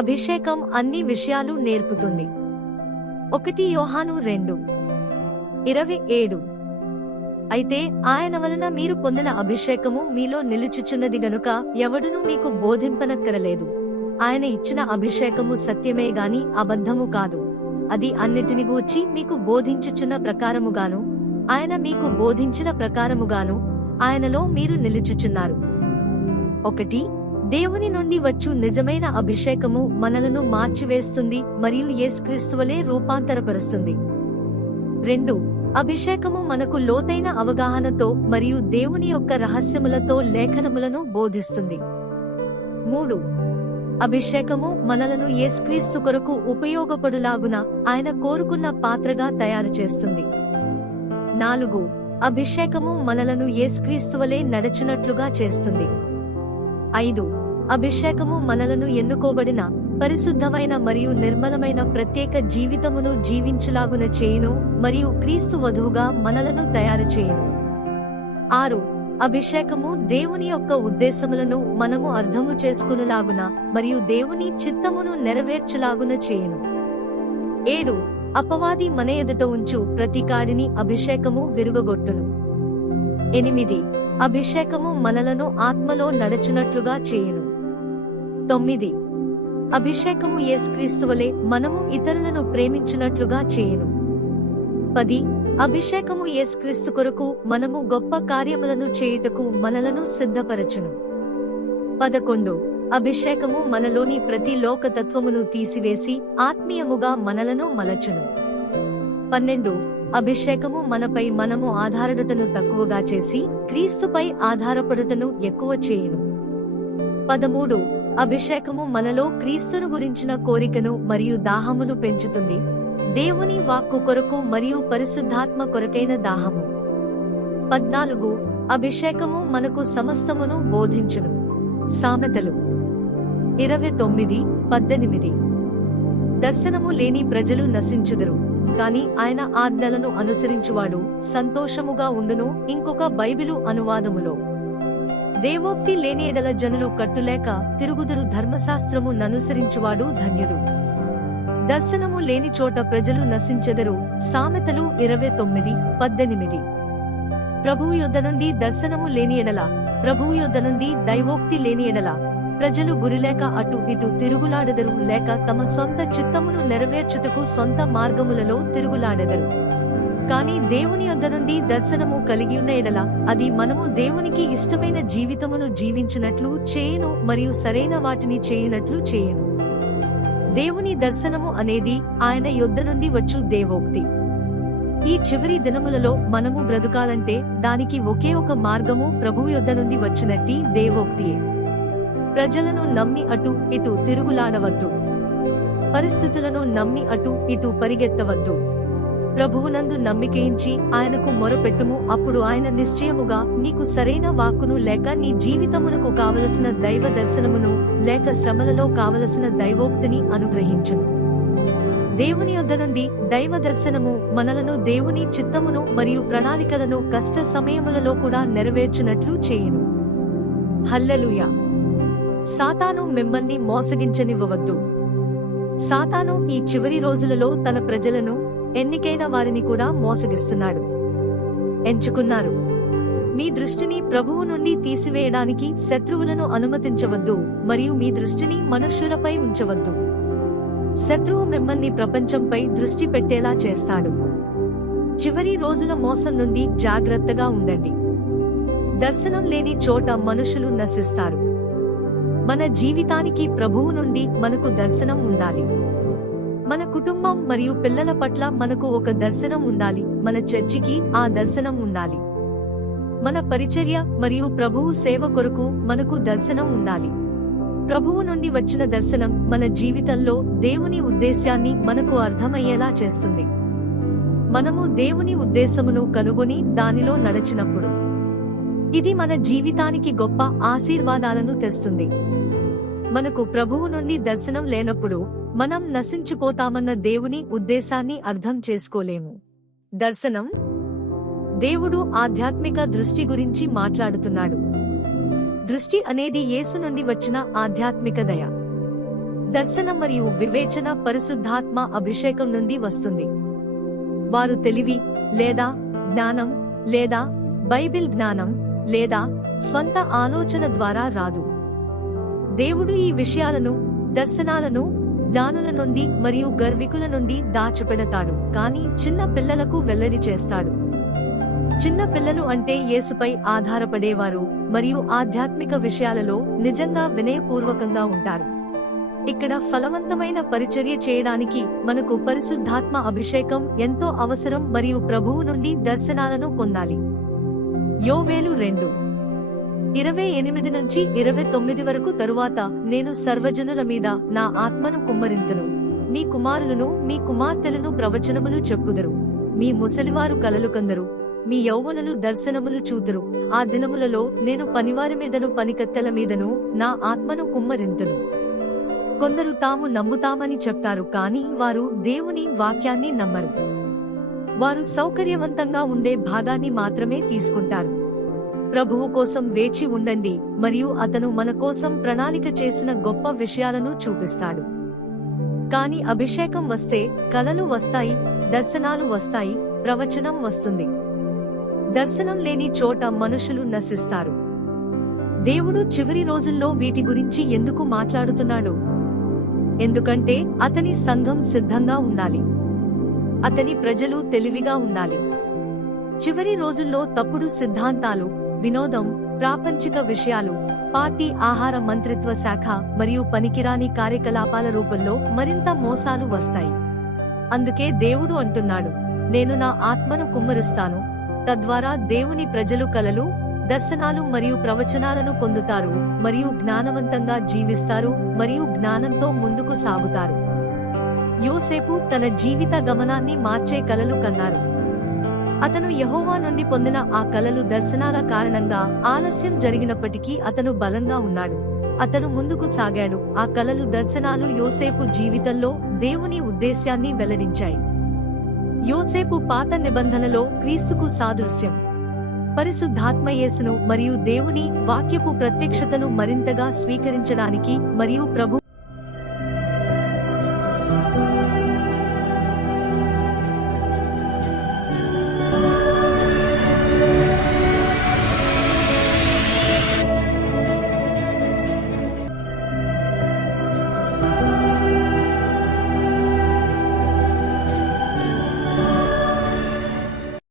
అభిషేకం అన్ని విషయాలు నేర్పుతుంది. 1 యోహాను 2:27. అయితే ఆయన వలన మీరు పొందిన అభిషేకము మీలో నిలుచుచున్నది గనుక ఎవడునూ మీకు బోధింపనక్కరలేదు. ఆయన ఇచ్చిన అభిషేకము సత్యమే గాని అబద్ధము కాదు. అది అన్నిటిని గూర్చి మీకు బోధించుచున్న ప్రకారముగాను ఆయన మీకు బోధించిన ప్రకారముగాను ఆయనలో మీరు నిలుచుచున్నారు. 1. దేవుని నుండి వచ్చు నిజమైన అభిషేకము మనలను మార్చివేస్తుంది మరియు యేసుక్రీస్తువలే రూపాంతరపరుస్తుంది. 2. అభిషేకము మనకు లోతైన అవగాహనతో మరియు దేవుని యొక్క రహస్యములతో లేఖనములను బోధిస్తుంది. 3. అభిషేకము మనలను యేసుక్రీస్తు కొరకు ఉపయోగపడులాగున ఆయన కోరుకున్న పాత్రగా తయారు చేస్తుంది. 4. అభిషేకము మనలను యేసుక్రీస్తువలే నడచునట్లుగా చేస్తుంది. 5. అభిషేకము మనలను ఎన్నుకోబడిన పరిశుద్ధమైన మరియు నిర్మలమైన ప్రత్యేక జీవితమును జీవించులాగున చేయును మరియు క్రీస్తు వధువుగా మనలను తయారు చేయును. 6. అభిషేకము దేవుని యొక్క ఉద్దేశములను మనము అర్థము చేసుకునులాగున మరియు దేవుని చిత్తమును నెరవేర్చులాగున చేయును. 7. అపవాది మన ఎదుట ఉంచు ప్రతి కాడిని అభిషేకము విరుగగొట్టును. 8. అభిషేకము మనలను ఆత్మలో నడచునట్లుగా చేయును. 9. అభిషేకము యేసుక్రీస్తువలే మనము ఇతరులను ప్రేమించునట్లుగా చేయును. 10. అభిషేకము యేసుక్రీస్తు కొరకు మనము గొప్ప కార్యములను చేయుటకు మనలను సిద్ధపరచును. 11. అభిషేకము మనలోని ప్రతి లోకతత్వమును తీసివేసి ఆత్మీయముగా మనలను మలచును. 12. అభిషేకము మనపై మనము ఆధారపడుటను తక్కువగా చేసి క్రీస్తుపై ఆధారపడుటను ఎక్కువ చేయును. 13. అభిషేకము మనలో క్రీస్తును గురించిన కోరికను మరియు దాహమును పెంచుతుంది, దేవుని వాక్కు కొరకు మరియు పరిశుద్ధాత్మ కొరకైన దాహము. 14. అభిషేకము మనకు సమస్తమును బోధించును. సామెతలు 29:18. దర్శనము లేని ప్రజలు నశించుదురు, కాని ఆయన ఆజ్ఞలను అనుసరించువాడు సంతోషముగా ఉండును. ఇంకొక బైబిలు అనువాదములో, దేవోక్తి లేని ఎడల జనులు కట్టులేక తిరుగుదురు, ధర్మశాస్త్రము ననుసరించువాడు ధన్యుడు. దర్శనము లేని చోట ప్రజలు నశించెదరు. సామెతలు 29:18. ప్రభువు యొద్ద నుండి దర్శనము లేని ఎడల, ప్రభువు యొద్ద నుండి దైవోక్తి లేని ఎడల ప్రజలు గురిలేక అటు ఇటు తిరుగులాడెదరు, లేక తమ సొంత చిత్తమును నెరవేర్చుటకు సొంత మార్గములలో తిరుగులాడెదరు. కాని దేవుని యొద్ద నుండి దర్శనము కలిగియున్న ఎడల అది మనము దేవునికి ఇష్టమైన జీవితమును జీవించునట్లు చేయును మరియు సరైన వాటిని చేయునట్లు చేయును. దేవుని దర్శనము అనేది ఆయన యొద్ద నుండి వచ్చు దేవోక్తి. ఈ చివరి దినములలో మనము బ్రతుకాలంటే దానికి ఒకే ఒక మార్గము ప్రభువు యొద్ద నుండి వచ్చునట్టి దేవోక్తియే. ప్రజలను నమ్మి అటు ఇటు తిరుగులాడవద్దు. పరిస్థితులను నమ్మి అటు ఇటు పరిగెత్తవద్దు. ప్రభువునందు నమ్మికయించి ఆయనకు మొరపెట్టుము, అప్పుడు ఆయన నిశ్చయముగా నీకు సరైన వాక్కును లేక నీ జీవితమునకు కావలసిన దైవ దర్శనమును లేక శ్రమలలో కావలసిన దైవోక్తిని అనుగ్రహించును. దేవుని యొద్ద నుండి దైవ దర్శనము మనలను దేవుని చిత్తమును మరియు ప్రణాళికలను కష్ట సమయములలో కూడా నెరవేర్చునట్లు చేయును. హల్లెలూయా. సాతాను మిమ్మల్ని మోసగించనివ్వవద్దు. సాతాను ఈ చివరి రోజులలో తన ప్రజలను, ఎన్నికైన వారిని కూడా మోసగిస్తున్నాడు. ఎంచుకున్నారు. మీ దృష్టిని ప్రభువు నుండి తీసివేయడానికి శత్రువులను అనుమతించవద్దు మరియు మీ దృష్టిని మనుష్యులపై ఉంచవద్దు. శత్రువు మిమ్మల్ని ప్రపంచంపై దృష్టి పెట్టేలా చేస్తాడు. చివరి రోజుల మోసం నుండి జాగ్రత్తగా ఉండండి. దర్శనం లేని చోట మనుషులు నశిస్తారు. మన జీవితానికి ప్రభువు నుండి మనకు దర్శనం ఉండాలి. మన కుటుంబం మరియు పిల్లల పట్ల మనకు ఒక దర్శనం ఉండాలి. మన చర్చికి ఆ దర్శనం ఉండాలి. మన పరిచర్య మరియు ప్రభువు సేవ కొరకు మనకు దర్శనం ఉండాలి. ప్రభువు నుండి వచ్చిన దర్శనం మన జీవితంలో దేవుని ఉద్దేశాన్ని మనకు అర్థమయ్యేలా చేస్తుంది. మనము దేవుని ఉద్దేశమును కనుగొని దానిలో నడచినప్పుడు ఇది మన జీవితానికి గొప్ప ఆశీర్వాదాలను తెస్తుంది. మనకు ప్రభువు నుండి దర్శనం లేనప్పుడు మనం నశించిపోతామన్న దేవుని ఉద్దేశాన్ని అర్థం చేసుకోలేము. దర్శనం. దేవుడు ఆధ్యాత్మిక దృష్టి గురించి మాట్లాడుతున్నాడు. దృష్టి అనేది యేసు నుండి వచ్చిన ఆధ్యాత్మిక దయ. దర్శనం మరియు వివేచన పరిశుద్ధాత్మ అభిషేకం నుండి వస్తుంది. వారు తెలివి లేదా జ్ఞానం లేదా బైబిల్ జ్ఞానం లేదా స్వంత ఆలోచన ద్వారా రాదు. దేవుడు ఈ విషయాలను, దర్శనాలను జ్ఞానుల నుండి మరియు గర్వికుల నుండి దాచిపెడతాడు, కానీ చిన్న పిల్లలకు వెల్లడి చేస్తాడు. చిన్న పిల్లలు అంటే యేసుపై ఆధారపడేవారు మరియు ఆధ్యాత్మిక విషయాలలో నిజంగా వినయపూర్వకంగా ఉంటారు. ఇక్కడ ఫలవంతమైన పరిచర్య చేయడానికి మనకు పరిశుద్ధాత్మ అభిషేకం ఎంతో అవసరం మరియు ప్రభువు నుండి దర్శనాలను పొందాలి. యోవేలు 2:28-29 వరకు. తరువాత నేను సర్వజనుల మీద నా ఆత్మను కుమ్మరింతును. మీ కుమారులను మీ కుమార్తెలను ప్రవచనములు చెప్పుదురు. మీ ముసలివారు కలలు కందరు. మీ యౌవనులు దర్శనములు చూతురు. ఆ దినములలో నేను పనివారి మీదను పనికత్తెల మీదను నా ఆత్మను కుమ్మరింతును. కొందరు తాము నమ్ముతామని చెప్తారు, కానీ వారు దేవుని వాక్యాన్ని నమ్మరు. వారు సౌకర్యవంతంగా ఉండే భాగాన్ని మాత్రమే తీసుకుంటారు. ప్రభువు కోసం వేచి ఉండండి మరియు అతను మన కోసం ప్రణాళిక చేసిన గొప్ప విషయాలను చూపిస్తాడు. కాని అభిషేకం వస్తే కలలు వస్తాయి, దర్శనాలు వస్తాయి, ప్రవచనం వస్తుంది. దర్శనం లేని చోట మనుషులు నశిస్తారు. దేవుడు చివరి రోజుల్లో వీటి గురించి ఎందుకు మాట్లాడుతున్నాడు? ఎందుకంటే అతని సంఘం సిద్ధంగా ఉండాలి. అతని ప్రజలు తెలివిగా ఉండాలి. చివరి రోజుల్లో తప్పుడు సిద్ధాంతాలు, వినోదం, ప్రాపంచిక విషయాలు, పార్టీ ఆహార మంత్రిత్వ శాఖ మరియు పనికిరాని కార్యకలాపాల రూపంలో మరింత మోసాలు వస్తాయి. అందుకే దేవుడు అంటున్నాడు, నేను నా ఆత్మను కుమ్మరిస్తాను, తద్వారా దేవుని ప్రజలు కలలు, దర్శనాలు మరియు ప్రవచనాలను పొందుతారు మరియు జ్ఞానవంతంగా జీవిస్తారు మరియు జ్ఞానంతో ముందుకు సాగుతారు. యోసేపు తన జీవిత గమనాన్ని మార్చే కలలు కన్నారు. అతను యెహోవా నుండి పొందిన ఆ కలలు దర్శనాల కారణంగా ఆలస్యం జరిగినప్పటికీ అతను బలంగా ఉన్నాడు. అతను ముందుకు సాగాడు. ఆ కలలు, దర్శనాలు యోసేపు జీవితంలో దేవుని ఉద్దేశ్యాన్ని వెల్లడించాయి. యోసేపు పాత నిబంధనలో క్రీస్తుకు సాదృశ్యం. పరిశుద్ధాత్మ యేసును మరియు దేవుని వాక్యపు ప్రత్యక్షతను మరింతగా స్వీకరించడానికి మరియు ప్రభు